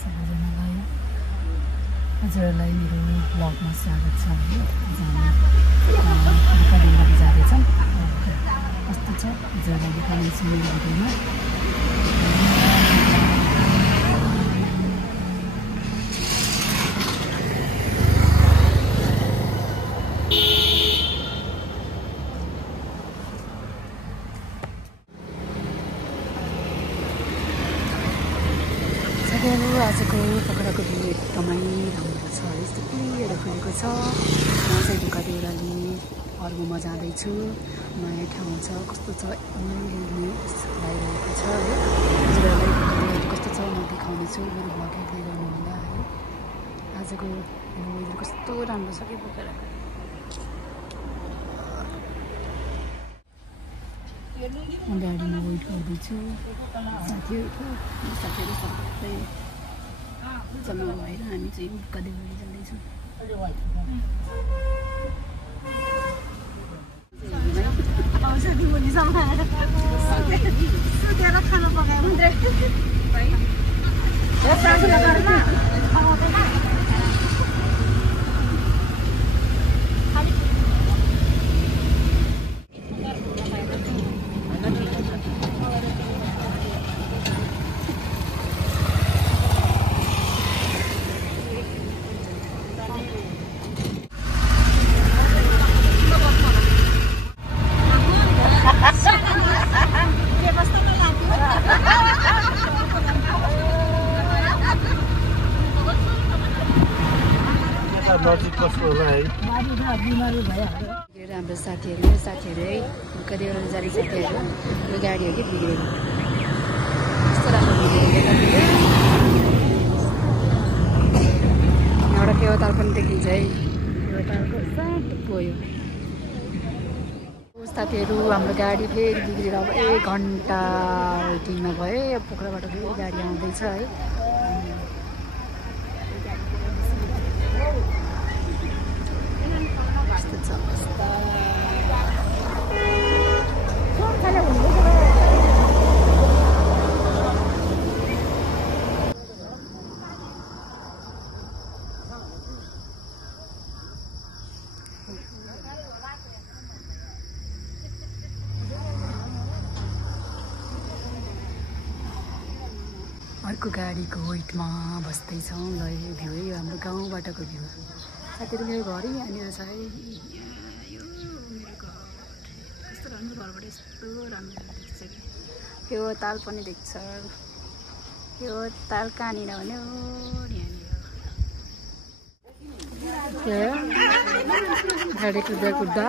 सबैजनालाई हजुरहरूलाई मेरो ब्लगमा स्वागत छ है। आज हामी जाँदैछौँ। कस्तो छ हजुरहरूलाई देखाउनेछु मेरो भिडियोमा। आजको पकडाको भ्यू एकदमै राम्रो छ। यस्तो क्लियर फुलेको छ। म चाहिँ ढुक्का देउराली अर्गोमा जाँदैछु। नयाँ ठाउँ छ, कस्तो छ एकदमै लागिरहेको छ है। हजुरहरूलाई कस्तो छ म देखाउनेछु। मेरो भ्लग हेर्दै गर्नु होला है। आजको वेदर कस्तो राम्रो छ कि पकडाको। म गाडीमा वेट गर्दैछु। साथीहरू सबै जम्मा भएर हामी चाहिँ ढुक्का देउराली जाँदैछौँ। खाना पकायो हाम्रो साथीहरू है ढुक्का देउराली जाने साथीहरू यो गाडी हो कि बिग्रेको। कस्तो राम्रो बिग्रेको एउटा फेवाताल पनि देखिन्छ है। फेवातालको सानो गयो साथीहरू। हाम्रो गाडी फेरि बिग्रेर अब 1 घन्टा वेटिङमा भयो। पोखराबाट फेरि गाडी आउँदैछ है। अर्को गाडीको वेटमा बस्दैछौँ। ल यो भ्यू है, यो हाम्रो गाउँबाटको भ्यू। साथीहरू मेरो घर यहाँनिर छ है। यो मेरो घर कस्तो राम्रो, घरबाट यस्तो राम्रो देख्छ कि। यो ताल पनि देख्छ। यो ताल कहाँनिर भने यहाँनिर गाडी कुद्दा कुद्दा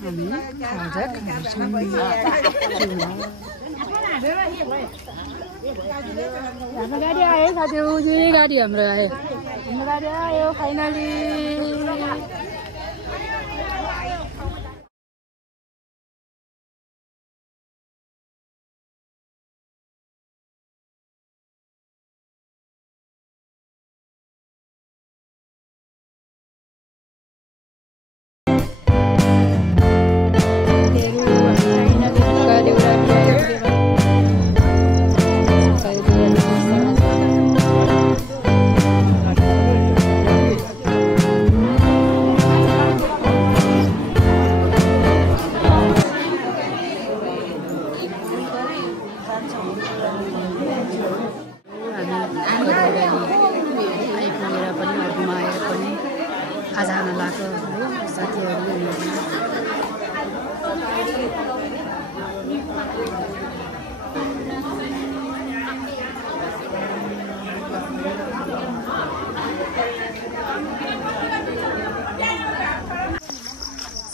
हामी खाजा खान्छौँ। हाम्रो गाडी आयो साथीहरू। यही गाडी हाम्रो आयो। हाम्रो गाडी आयो फाइनली। आइपुगेर पनि अर्कोमा आएर पनि खाजा खान लाग्यो है साथीहरूले।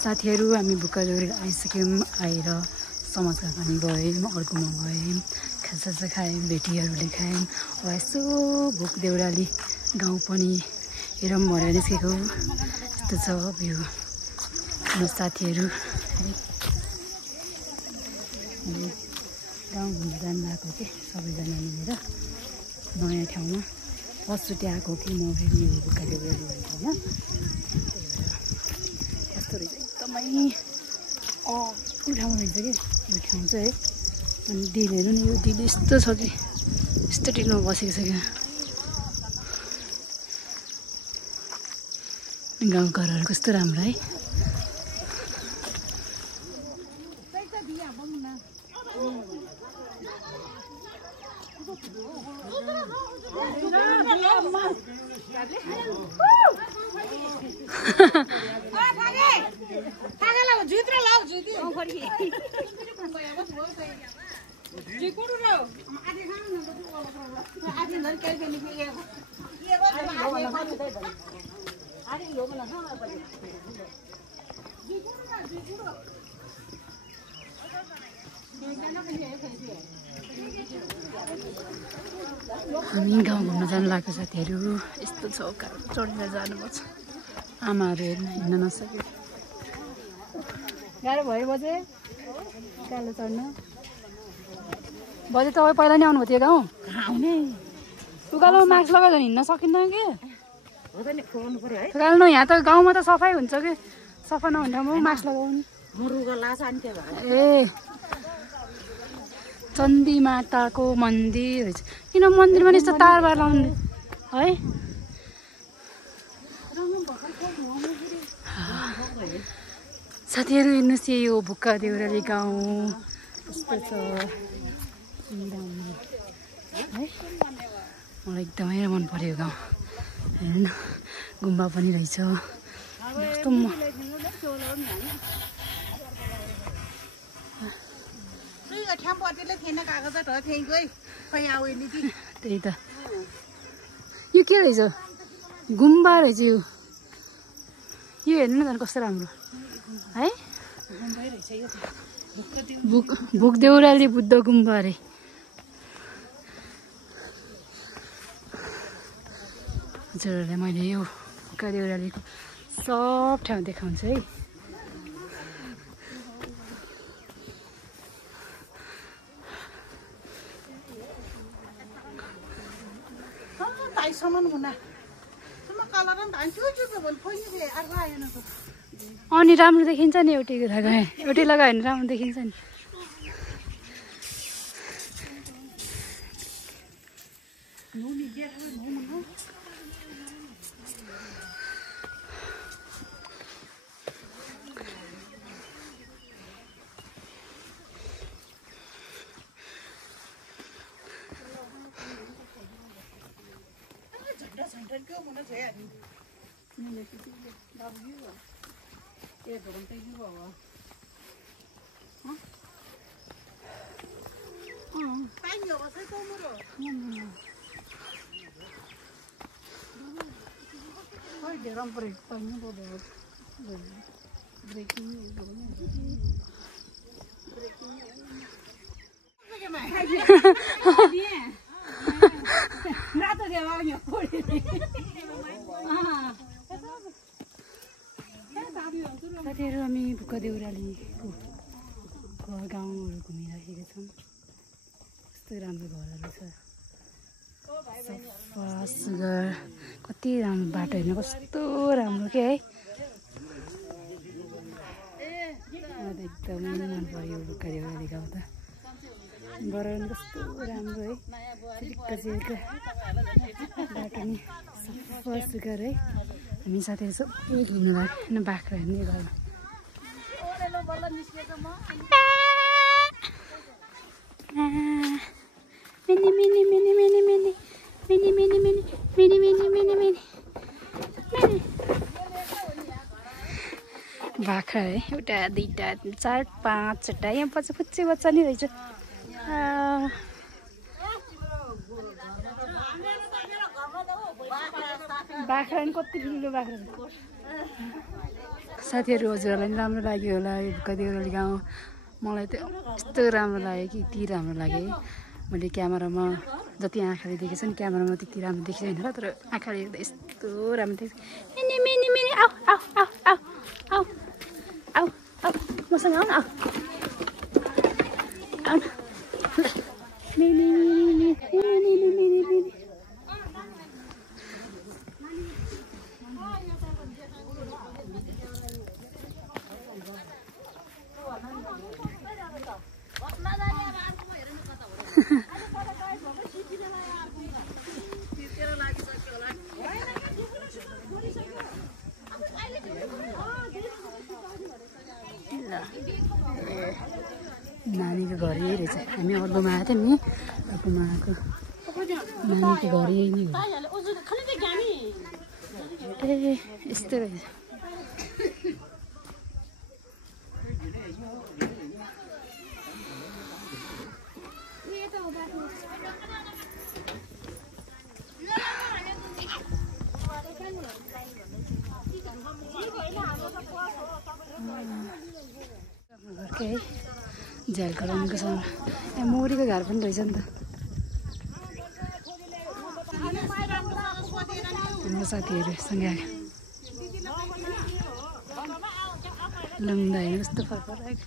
साथीहरू हामी ढुक्का देउराली आइसक्यौँ। आएर समाजका पनि गयौँ, अर्कोमा गयौँ, खाजा खायौँ, भेटीहरूले खायौँ। अब यसो भुक देउराली गाउँ पनि हेरौँ भनेर निस्केको। यस्तो छ भ्यू। हाम्रो साथीहरू गाउँ घुम्न जानु भएको कि सबैजना मिलेर नयाँ ठाउँमा। फर्स्टचोटि आएको कि म फेरि यो ढुक्का देउराली भन्ने ठाउँमा। कस्तो रहेछ एकदमै कुल ठाउँ रहेछ कि यो ठाउँ चाहिँ है। अनि दिल हेर्नु नि यो दिल यस्तो छ कि यस्तो टिनमा बसेको छ क्या गाउँघरहरू कस्तो राम्रो है हामी गाउँ घुम्न जानु लाग्यो साथीहरू यस्तो छ उकालो चढेर जानुपर्छ आमाहरू हेर्न हिँड्न नसक्यो गाह्रो भयो बजे उकालो चढ्न बजे तपाईँ पहिला नै आउनुभएको थियो गाउँ आउने उकालोमा मास्क लगाएर हिँड्न सकिन्न कि उकालो यहाँ त गाउँमा त सफाइ हुन्छ कि सफा नहुने ठाउँमा मास्क लगाउनु ए चण्डी माताको मन्दिर किन मन्दिरमा यस्तो तारबार लाउने है साथीहरू हेर्नुहोस् यो भुक्का देउराली गाउँ यस्तो छ है मलाई एकदमै मन पर्यो गाउँ हेर्नु गुम्बा पनि रहेछ कस्तो त्यही त यो के रहेछ गुम्बा रहेछ यो हेर्नु न झन् कस्तो राम्रो है भुक देउराली बुद्ध गुम्बा अरे हजुरहरूलाई मैले यो भुक्का देउरालीको सब ठाउँ देखाउँछु है अनि राम्रो देखिन्छ नि एउटै लगाए एउटै लगायो भने राम्रो देखिन्छ नि साथीहरू हामी भुक्का देउरालीको घर गाउँहरू घुमिराखेका छौँ कस्तो राम्रो घरहरू छ सफा सुग्घर कति राम्रो बाटो हेर्नु कस्तो राम्रो के है मलाई एकदमै मन पर्यो भुक्का देउराली गाउँ त गराउनु कस्तो राम्रो है चिरिक्क चिरिक्क बाटो नि सफा सुग्घर है हामी साथीहरू सबै घुम्नु लाग्यो बाख्रा हेर्ने घरमा mini mini mini mini mini mini mini mini mini mini mini mini बाख्रा है एउटा दुईवटा 4 5वटा यहाँ पछि फुच्चे बच्चा नि रहेछ बाख्रा नि कति ठुलो बाख्रा साथीहरू हजुरहरूलाई पनि राम्रो लाग्यो होला यो भुक्का देउराली गाउँ मलाई त यस्तो राम्रो लाग्यो कि यति राम्रो लाग्यो है मैले क्यामेरामा जति आँखाले देखेको छ नि क्यामेरामा त्यति राम्रो देखेको छैन तर आँखाले हेर्दा यस्तो राम्रो देख्छ मिनी मिनी मिनी आऊ आऊ आऊ आऊ आऊ आऊ आऊ मसँग आऊ न आऊ mini mini mini mini mini नानीको घर यही रहेछ हामी अर्कोमा आएको थियौँ नि अर्कोमा आएको नानीको घर यही नै हो ए यस्तो रहेछ घरकै है झ्याल कराउनुको सामान ए मौरीको घर पनि रहेछ नि त हाम्रो साथीहरूसँग आयो लुङ्दा होइन कस्तो फर्क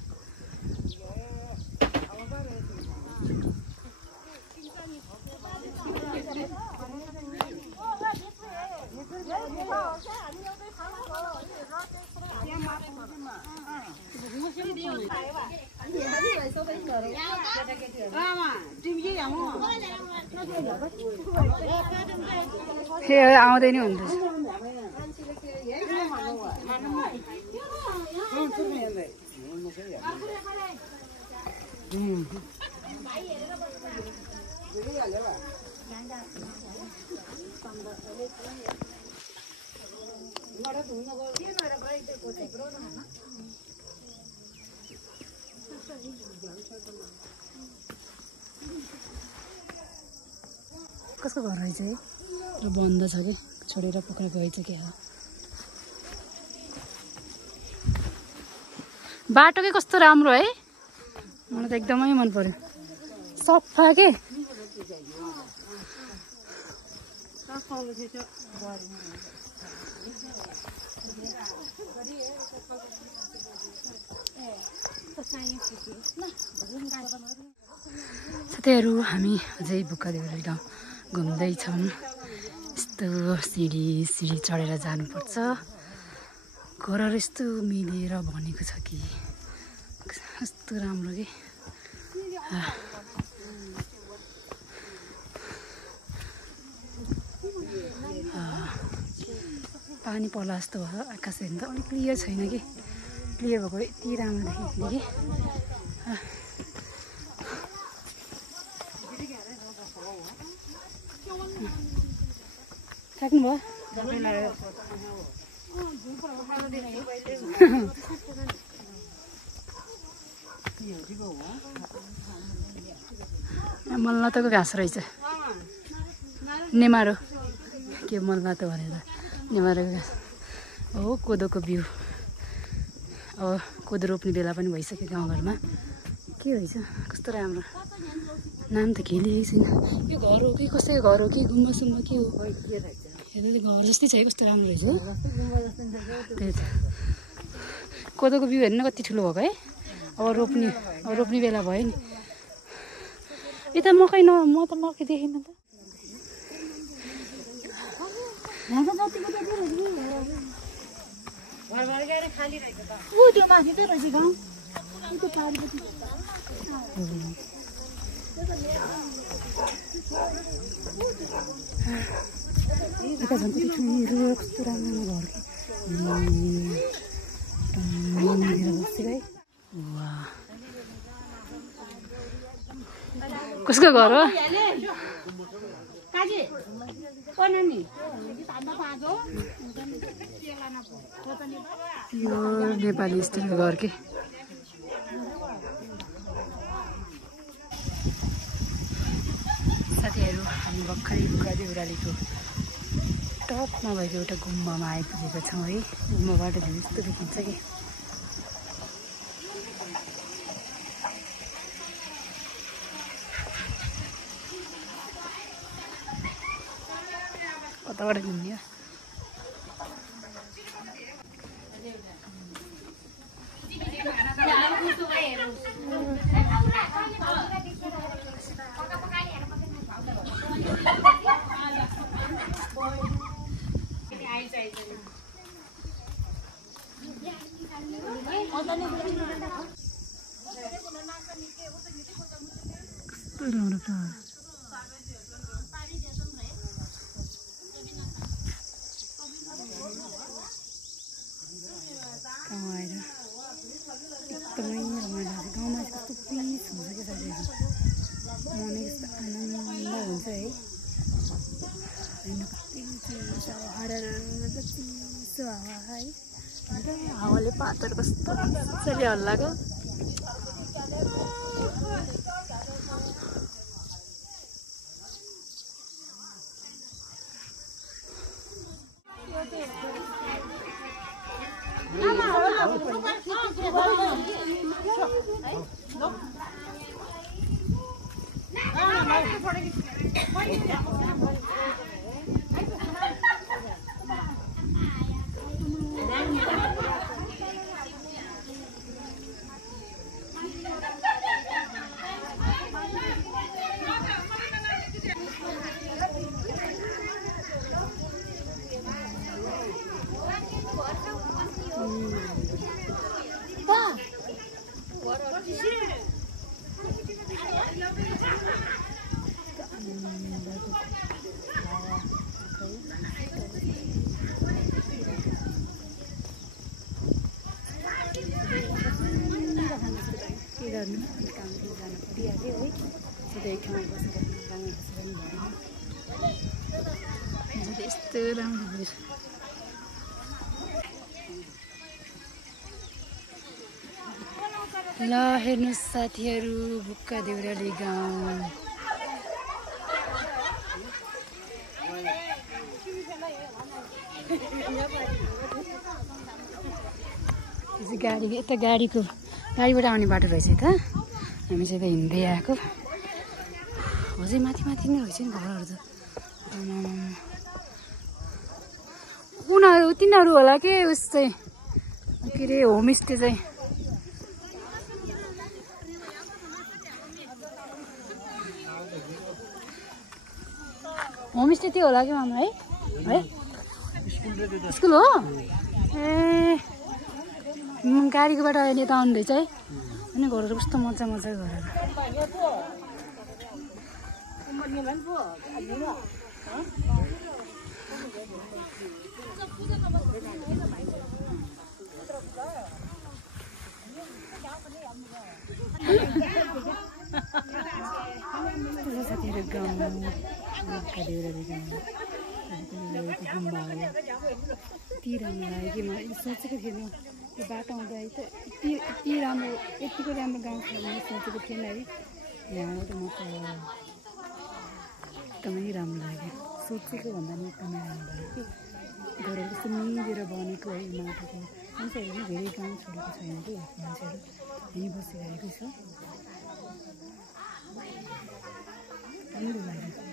ए आउँदैन भन्दैछ कसको घर रहेछ है र बन्द छ क्या छोडेर पोखरा गएछ क्या बाटो के कस्तो राम्रो है मलाई त एकदमै मन पर्यो सफा के साथीहरू हामी अझै बुक्कादेउरा गाउँ घुम्दैछौँ यस्तो सिडी चढेर जानुपर्छ घरहरू यस्तो मिलेर बनेको छ कि कस्तो राम्रो कि पानी पर्ला जस्तो भयो आकाश हेर्नु त अलिक क्लियर छैन कि क्लियर भएको यति राम्रो देखिन्छ कि थाक्नुभयो मलनाथको घाँस रहेछ नेमारो के मलनाथ भनेर नेमारोको घाँस हो कोदोको बिउ अब कोदो रोप्ने बेला पनि भइसक्यो गाउँघरमा के रहेछ कस्तो राम्रो नाम त खेलेको छैन यो घर हो कि कसैको घर हो कि गुम्बा सुम्बा के हो हेर्दै घर जस्तै छ है कस्तो राम्रो रहेछ त्यही त कोदोको बिउ हेर्नु कति ठुलो भएको है अब रोप्ने बेला भयो नि यता मकै म त मकै देखिनँ त यता झन् कति ठुलो कस्तो राम्रो घर कि बस्छु है कसको घर हो यो नेपाली स्टाइलको घर के साथीहरू हामी भर्खरै बुक्कादेउरालीको टपमा भएको एउटा गुम्बामा आइपुगेका छौँ है गुम्बाबाट झन् यस्तो देखिन्छ कि कताबाट घुम्ने गाउँमा एकदमै रमाइलो लाग्छ गाउँमा कस्तो पिस हुन्छ कि चिसो हावा है हावाले पातहरू कस्तो मजाले हल्लाएको यस्तो राम्रो ल हेर्नुहोस् साथीहरू बुक्का देउराली गाउँ गाडी यता गाडीबाट आउने बाटो रहेछ त हामी चाहिँ त हिँड्दै आएको अझै माथि माथि नै रहेछ नि घरहरू त तिनीहरू होला के उस चाहिँ के अरे होमस्टे चाहिँ होमस्टे त्यो होला कि मामा है स्कुल हो ए गाडीको बाटो अहिले त आउँदैछ है अनि घरहरू कस्तो मजा मजा घरहरू साथीहरू गाउँ देउराली गाउँ गुम्बा हो यति राम्रो लाग्यो कि मैले सोचेको थिएन त्यो बाटो आउँदा है त यति राम्रो यतिको राम्रो गाउँ छ मैले सोचेको थिएन है यहाँबाट म त एकदमै राम्रो लाग्यो सोचेको भन्दा पनि एकदमै राम्रो लाग्यो कि घरहरू कस्तो मिलेर बनेको है माटोको मान्छेहरू पनि धेरै गाउँ छोडेको छैन कि मान्छेहरू यहीँ बसिरहेको छ राम्रो लाग्यो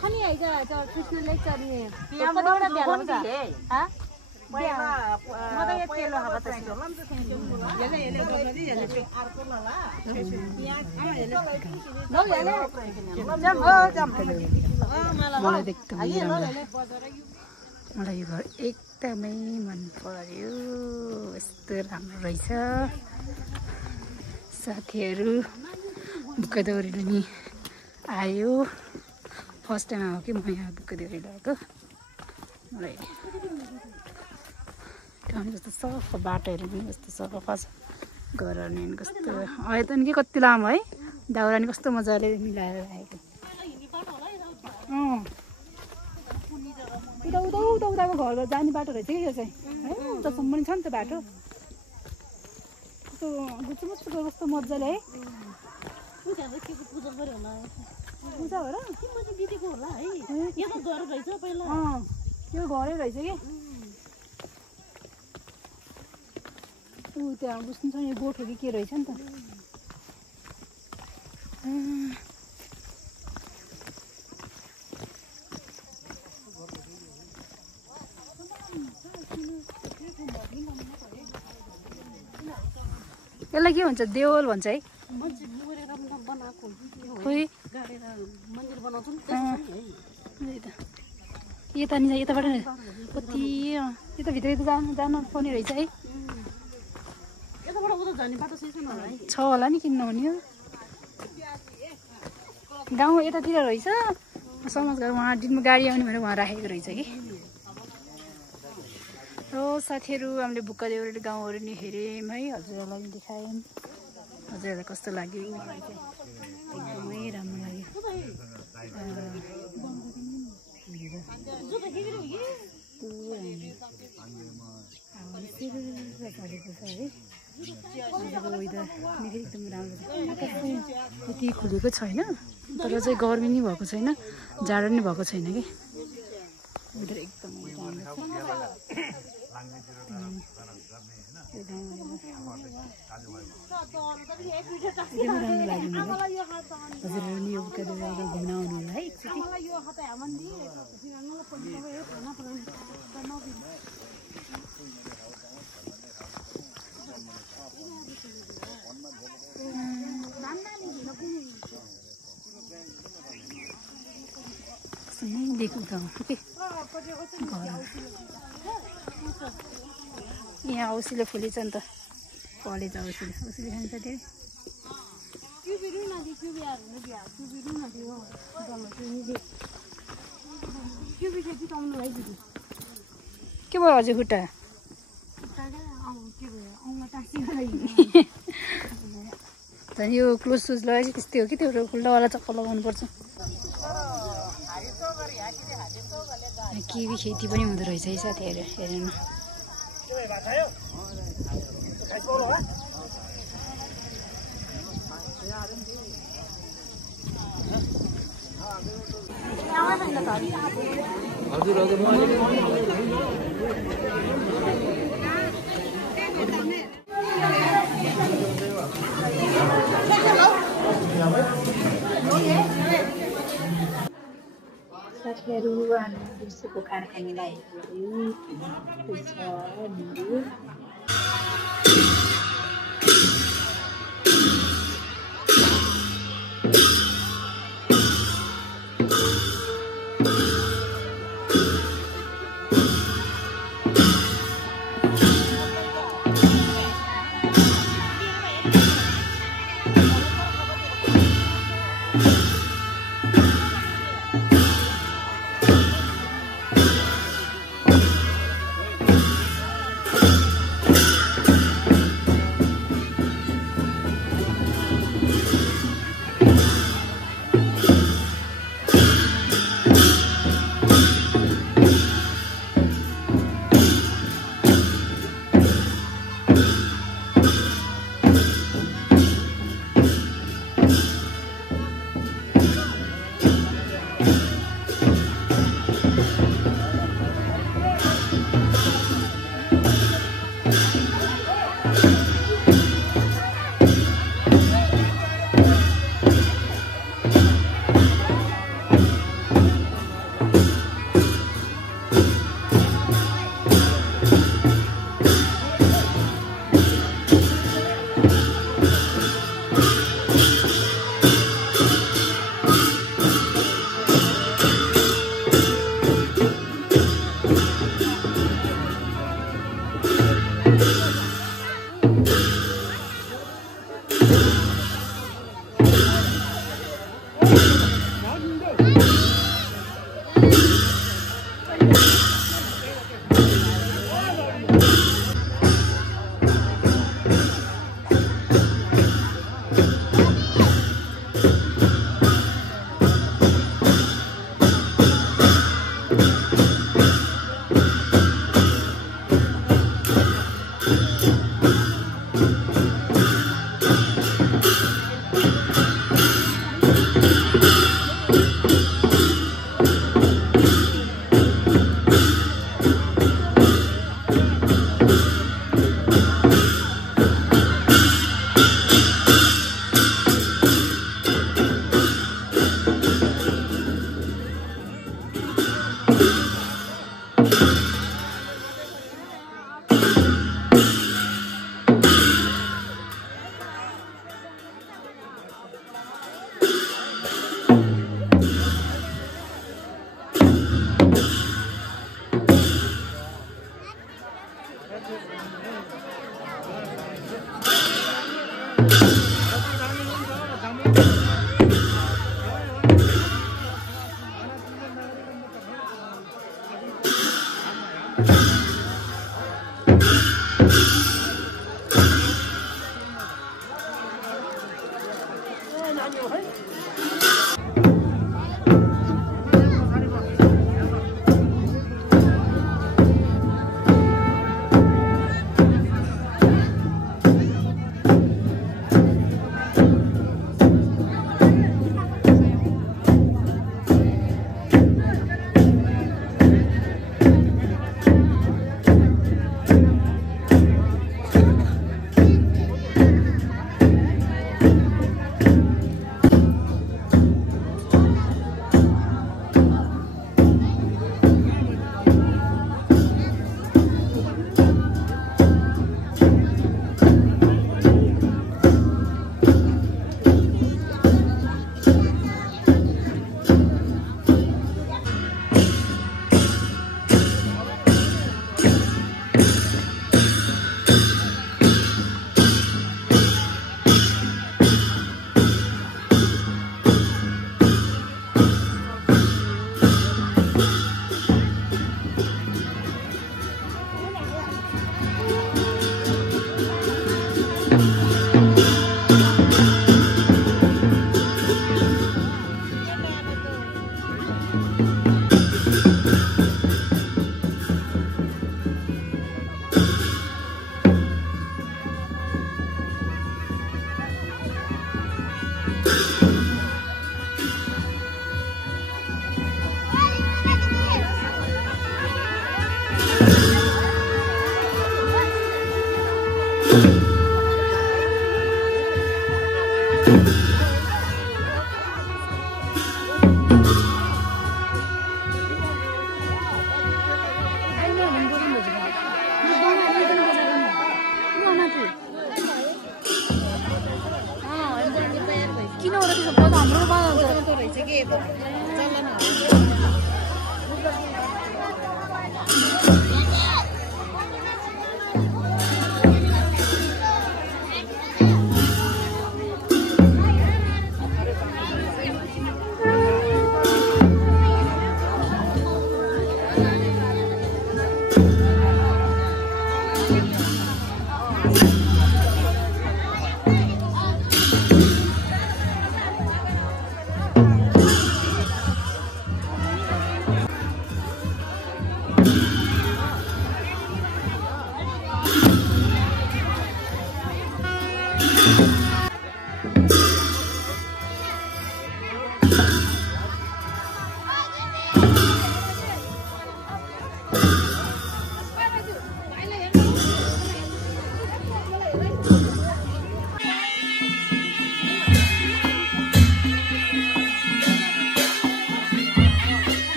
खनी आइजा कृष्ण लेक्चर नि मलाई यो घर एकदमै मन पर्यो यस्तो राम्रो रहेछ साथीहरू बुक्का देउराली नि आयो फर्स्ट टाइम आयो कि म यहाँ बुक्का देउराली आएको मलाई ठाउँ कस्तो सफा बाटोहरू पनि कस्तो सफा छ घरहरू नि कस्तो अहिले त नि के कति लामो है दाउरा नि कस्तो मजाले मिलाएर आएको उताको घर जाने बाटो रहेछ कि यो चाहिँ है उतासम्म पनि छ नि त बाटो कस्तो गुच्चुमुच्चुको कस्तो मजाले है पूजा हो र त्यो घरै रहेछ कि ऊ त्यहाँ बुझ्नु छ नि गोठ हो कि के रहेछ नि त यसलाई के भन्छ देवल भन्छ है खोइ मन्दिर बनाउँछ नि यता नि यताबाट कति यता भित्र जानु पर्ने रहेछ है छ होला नि किन नहुने हो गाउँ यतातिर रहेछ समाज घर उहाँ दिनमा गाडी आउने भनेर उहाँ राखेको रहेछ कि र साथीहरू हामीले बुक्का देउराली गाउँहरू नि हेऱ्यौँ है हजुरहरूलाई पनि देखायौँ हजुरहरूलाई कस्तो लाग्यो एकदमै राम्रो लाग्यो वेदर एकदम राम्रो आकाश चाहिँ त्यति खुलेको छैन तर चाहिँ गर्मी नै भएको छैन जाडो नै भएको छैन कि वेदर एकदमै राम्रो लाग्यो हजुरहरू नि यो बुक्का देउराली घुम्न आउनु होला है एकचोटि देखो त के यहाँ औसीले फुलेछ नि त कलेज औसीले खान्छ धेरै के भयो हजुर खुट्टा झन् यो क्लोज सुज लगाएपछि त्यस्तै हो कि त्यो खुल्लावाला चक्कर लगाउनु पर्छ किवी खेती पनि हुँदो रहेछ है साथीहरू हेर्नु साथीहरू हामी दिउँसोको खाना खानु लागेको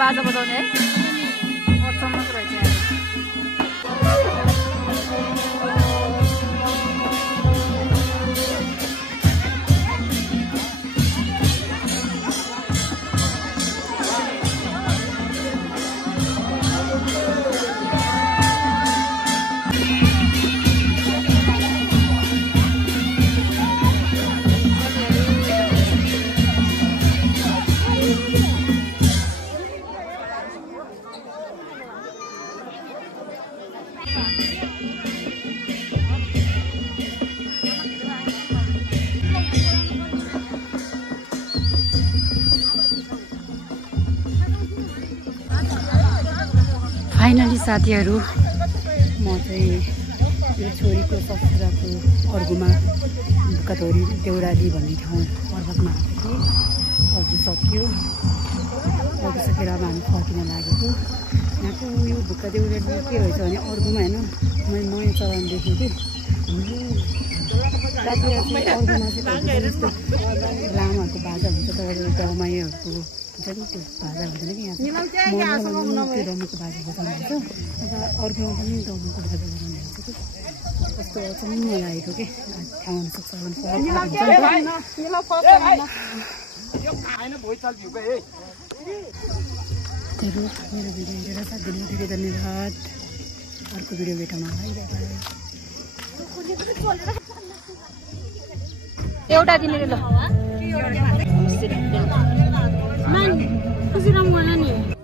बाजा बजाउने है अचम्मको रहेछ फाइनली साथीहरू म चाहिँ यो छोरीको ससुराको अर्घुमा बुक्काधोरी देउराली भन्ने ठाउँ पर्वतमा आएको थिएँ। अघि सक्यो, अघि सकेर अब हामी फर्किन लागेको। यहाँको यो बुक्का देउराली के रहेछ भने अर्घुमा होइन, मैले नयाँ चलन देखेँ कि अर्घुमा चाहिँ लामाहरूको बाजा हुन्छ, तर दमाईहरूको हुन्छ नि त्यो बाजा हुँदैन कि यहाँ त्यो दमाईको बाजा बजाउनुहुन्छ। अन्त अर्घुमा पनि दमाईको बाजा बजाउनुहुन्छ कि कस्तो अचम्म लागेको कि ठाउँ हुनसक्छ मेरो भिडियो हेरेर साथ दिनु धेरै धन्यवाद। अर्को भिडियो भेटौँ है। एउटा दिने ल मान खुसी रङ गर्न नि